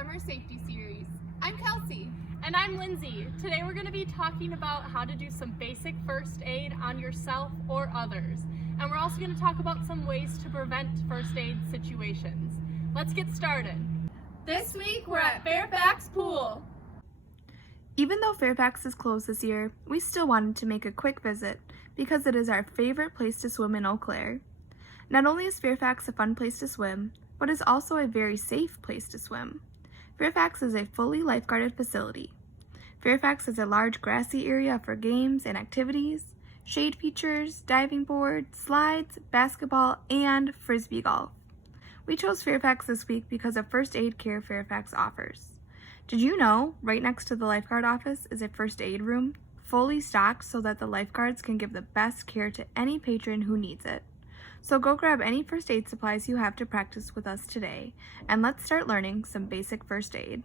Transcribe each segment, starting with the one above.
Summer Safety Series. I'm Kelsey. And I'm Lindsay. Today we're going to be talking about how to do some basic first aid on yourself or others. And we're also going to talk about some ways to prevent first aid situations. Let's get started. This week we're at Fairfax Pool. Even though Fairfax is closed this year, we still wanted to make a quick visit because it is our favorite place to swim in Eau Claire. Not only is Fairfax a fun place to swim, but is also a very safe place to swim. Fairfax is a fully lifeguarded facility. Fairfax has a large grassy area for games and activities, shade features, diving board, slides, basketball, and frisbee golf. We chose Fairfax this week because of first aid care Fairfax offers. Did you know right next to the lifeguard office is a first aid room, fully stocked so that the lifeguards can give the best care to any patron who needs it? So go grab any first aid supplies you have to practice with us today, and let's start learning some basic first aid.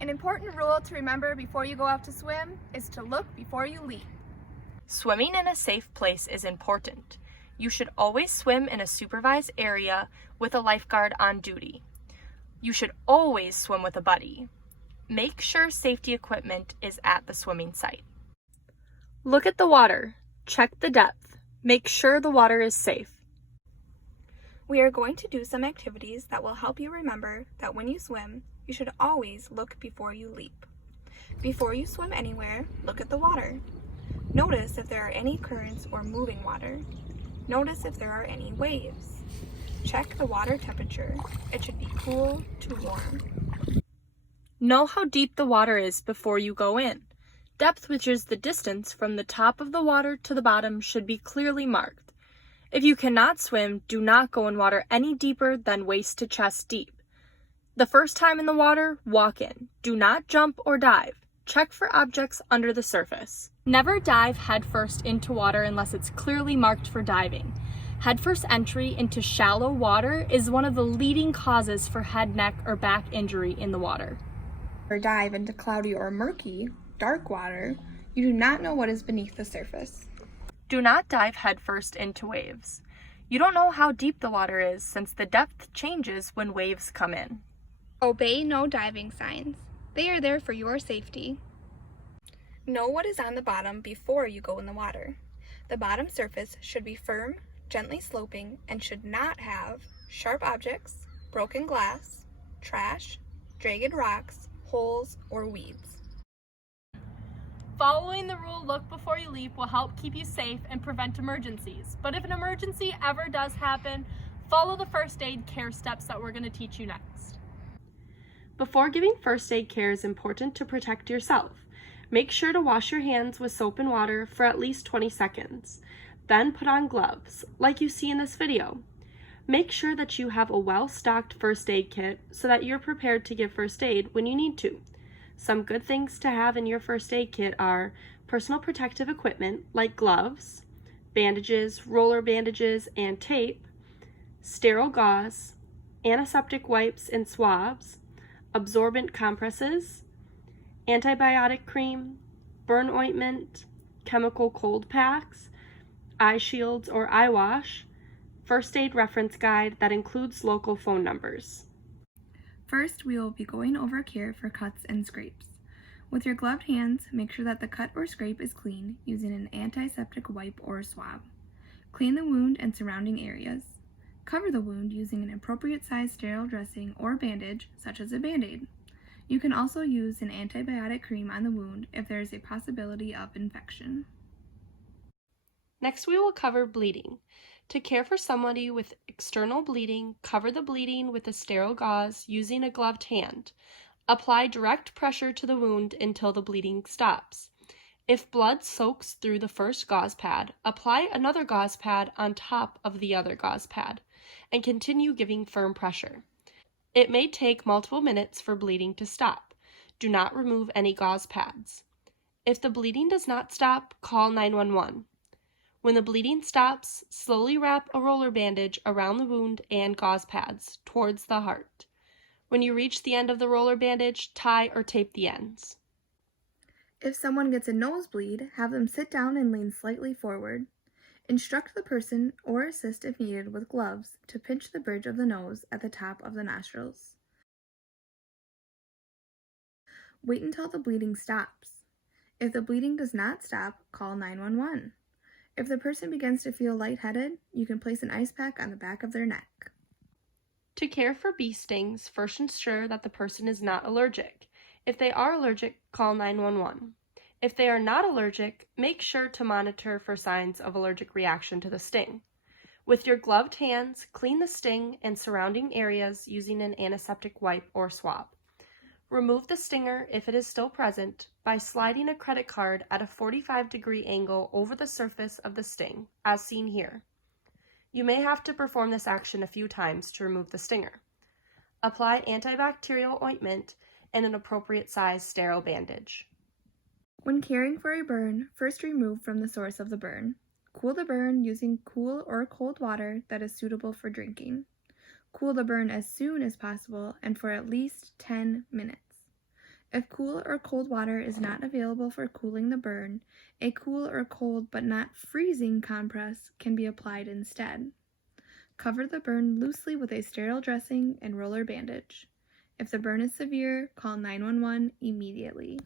An important rule to remember before you go out to swim is to look before you leap. Swimming in a safe place is important. You should always swim in a supervised area with a lifeguard on duty. You should always swim with a buddy. Make sure safety equipment is at the swimming site. Look at the water. Check the depth. Make sure the water is safe. We are going to do some activities that will help you remember that when you swim, you should always look before you leap. Before you swim anywhere, look at the water. Notice if there are any currents or moving water. Notice if there are any waves. Check the water temperature. It should be cool to warm. Know how deep the water is before you go in. Depth, which is the distance from the top of the water to the bottom, should be clearly marked. If you cannot swim, do not go in water any deeper than waist to chest deep. The first time in the water, walk in. Do not jump or dive. Check for objects under the surface. Never dive headfirst into water unless it's clearly marked for diving. Headfirst entry into shallow water is one of the leading causes for head, neck, or back injury in the water. Or dive into cloudy or murky, dark water, you do not know what is beneath the surface. Do not dive headfirst into waves. You don't know how deep the water is since the depth changes when waves come in. Obey no diving signs. They are there for your safety. Know what is on the bottom before you go in the water. The bottom surface should be firm, gently sloping, and should not have sharp objects, broken glass, trash, jagged rocks, holes, or weeds. Following the rule look before you leap will help keep you safe and prevent emergencies. But if an emergency ever does happen, follow the first aid care steps that we're going to teach you next. Before giving first aid care, it's important to protect yourself. Make sure to wash your hands with soap and water for at least 20 seconds. Then put on gloves, like you see in this video. Make sure that you have a well-stocked first aid kit so that you're prepared to give first aid when you need to. Some good things to have in your first aid kit are personal protective equipment like gloves, bandages, roller bandages, and tape, sterile gauze, antiseptic wipes and swabs, absorbent compresses, antibiotic cream, burn ointment, chemical cold packs, eye shields or eye wash, first aid reference guide that includes local phone numbers. First, we will be going over care for cuts and scrapes. With your gloved hands, make sure that the cut or scrape is clean using an antiseptic wipe or swab. Clean the wound and surrounding areas. Cover the wound using an appropriate size sterile dressing or bandage, such as a Band-Aid. You can also use an antibiotic cream on the wound if there is a possibility of infection. Next, we will cover bleeding. To care for somebody with external bleeding, cover the bleeding with a sterile gauze using a gloved hand. Apply direct pressure to the wound until the bleeding stops. If blood soaks through the first gauze pad, apply another gauze pad on top of the other gauze pad, and continue giving firm pressure. It may take multiple minutes for bleeding to stop. Do not remove any gauze pads. If the bleeding does not stop, call 911. When the bleeding stops, slowly wrap a roller bandage around the wound and gauze pads towards the heart. When you reach the end of the roller bandage, tie or tape the ends. If someone gets a nosebleed, have them sit down and lean slightly forward. Instruct the person, or assist if needed with gloves, to pinch the bridge of the nose at the top of the nostrils. Wait until the bleeding stops. If the bleeding does not stop, call 911. If the person begins to feel lightheaded, you can place an ice pack on the back of their neck. To care for bee stings, first ensure that the person is not allergic. If they are allergic, call 911. If they are not allergic, make sure to monitor for signs of allergic reaction to the sting. With your gloved hands, clean the sting and surrounding areas using an antiseptic wipe or swab. Remove the stinger, if it is still present, by sliding a credit card at a 45-degree angle over the surface of the sting, as seen here. You may have to perform this action a few times to remove the stinger. Apply antibacterial ointment and an appropriate size sterile bandage. When caring for a burn, first remove from the source of the burn. Cool the burn using cool or cold water that is suitable for drinking. Cool the burn as soon as possible and for at least 10 minutes. If cool or cold water is not available for cooling the burn, a cool or cold but not freezing compress can be applied instead. Cover the burn loosely with a sterile dressing and roller bandage. If the burn is severe, call 911 immediately.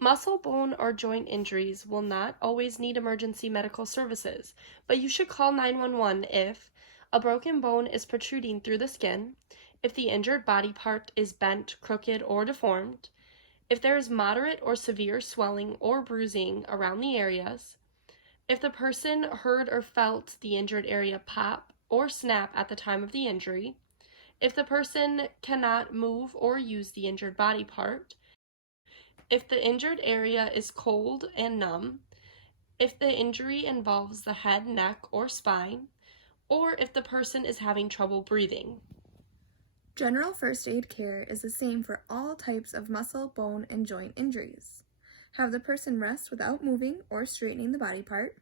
Muscle, bone, or joint injuries will not always need emergency medical services, but you should call 911 if a broken bone is protruding through the skin, if the injured body part is bent, crooked, or deformed, if there is moderate or severe swelling or bruising around the areas, if the person heard or felt the injured area pop or snap at the time of the injury, if the person cannot move or use the injured body part, if the injured area is cold and numb, if the injury involves the head, neck, or spine, or if the person is having trouble breathing. General first aid care is the same for all types of muscle, bone, and joint injuries. Have the person rest without moving or straightening the body part.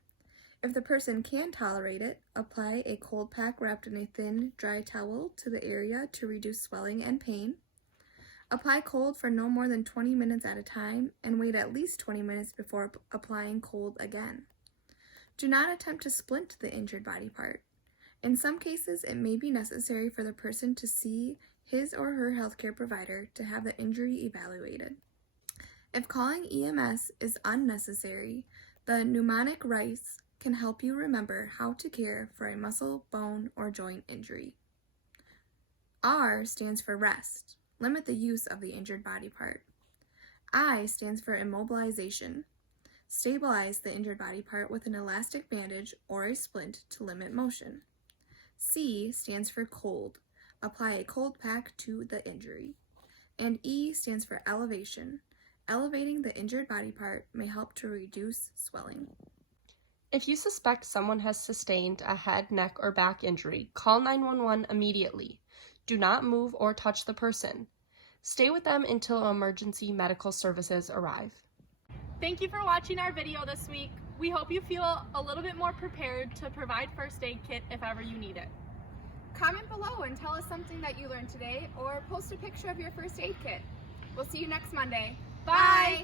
If the person can tolerate it, apply a cold pack wrapped in a thin, dry towel to the area to reduce swelling and pain. Apply cold for no more than 20 minutes at a time and wait at least 20 minutes before applying cold again. Do not attempt to splint the injured body part. In some cases, it may be necessary for the person to see his or her healthcare provider to have the injury evaluated. If calling EMS is unnecessary, the mnemonic RICE can help you remember how to care for a muscle, bone, or joint injury. R stands for rest. Limit the use of the injured body part. I stands for immobilization. Stabilize the injured body part with an elastic bandage or a splint to limit motion. C stands for cold. Apply a cold pack to the injury. And E stands for elevation. Elevating the injured body part may help to reduce swelling. If you suspect someone has sustained a head, neck, or back injury, call 911 immediately. Do not move or touch the person. Stay with them until emergency medical services arrive. Thank you for watching our video this week. We hope you feel a little bit more prepared to provide first aid kit if ever you need it. Comment below and tell us something that you learned today, or post a picture of your first aid kit. We'll see you next Monday. Bye!